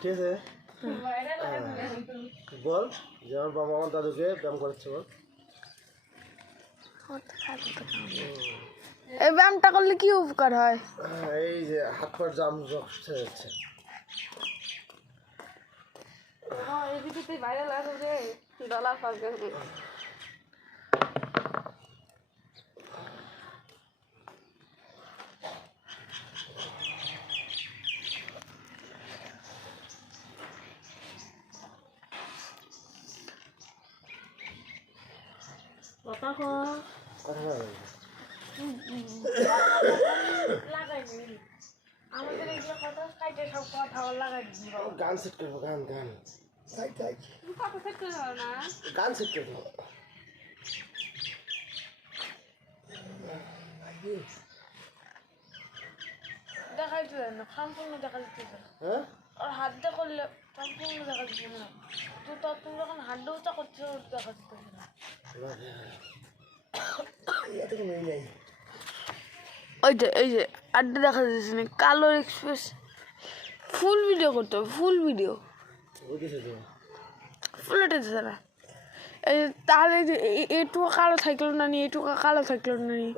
ঠিক আছে বল যে আমার বাবা আমার দাদুকে ব্যায়াম করাচ্ছে বল এই ব্যায়ামটা করলে কি উপকার হয়? এই যে হাত পার জাম ছেড়ে যাচ্ছে কথা কো কথা আমাদের এগুলো কথা কাটে সব কথা লাগাই দিব গান সেট করবো গান গান কথা সেট করে দাও না গান সেট করবো দেখাই দিলেন না সম্পূর্ণ দেখা দিতে হ্যাঁ আর হাত দিয়ে করলে সম্পূর্ণ দেখা দিতে না তো তুমি যখন হাত উঁচা করছো দেখা দিতে না এই যে আড্ডা দেখা যাচ্ছে না কালো এক্সপ্রেস ফুল ভিডিও করতে হবে ফুল ভিডিও ফুল উঠেছে না এই তাহলে যে এটুকু কালো থাকলো না নি এটুকু কালো থাকলো না নি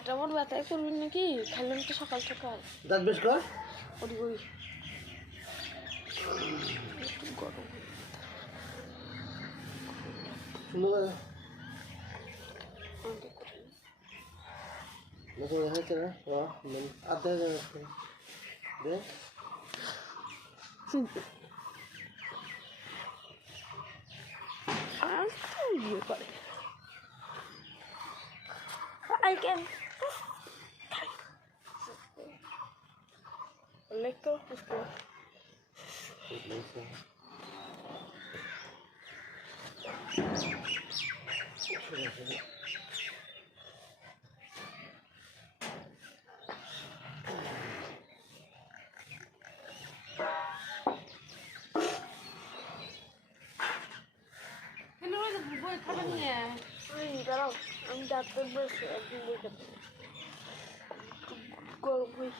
এটা আমার ব্যথাই করবেন নাকি খাইলাম তো সকাল সকাল দাঁত বেশ কর ওই ওই গরম সুন্দর দেখাচ্ছে না আধা দে ইয়ে করে I can. Lecto, उसको. দাঁড়াও আমি ডাক্তার বসে একদিন দেখে গল্পই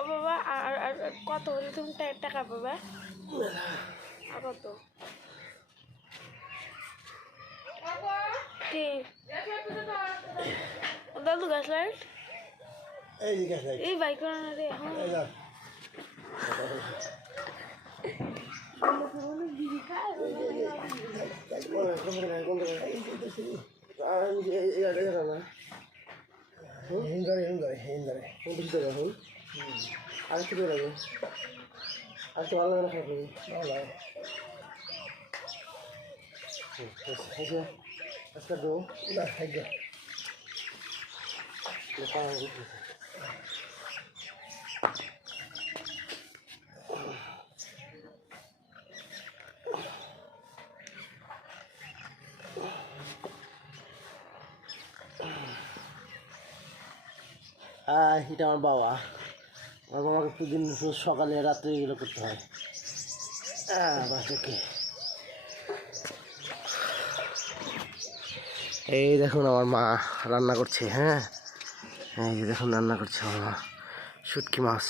বাবা আর কত হলে তুমি টাকা পাবে আর কত দাদু গাছ লাইট এই বাইক করে না রে এখন আরেকটু করে লাগবে আরেকটু ভালো লাগে না খারাপ লাগে ভালো লাগে আজকে দেবো না খাইবে এটা আমার বাবা প্রতিদিন সকালে রাত্রে এগুলো করতে হয়। এই দেখুন আমার মা রান্না করছে, হ্যাঁ এই যে দেখুন রান্না করছে আমার মা শুটকি মাছ।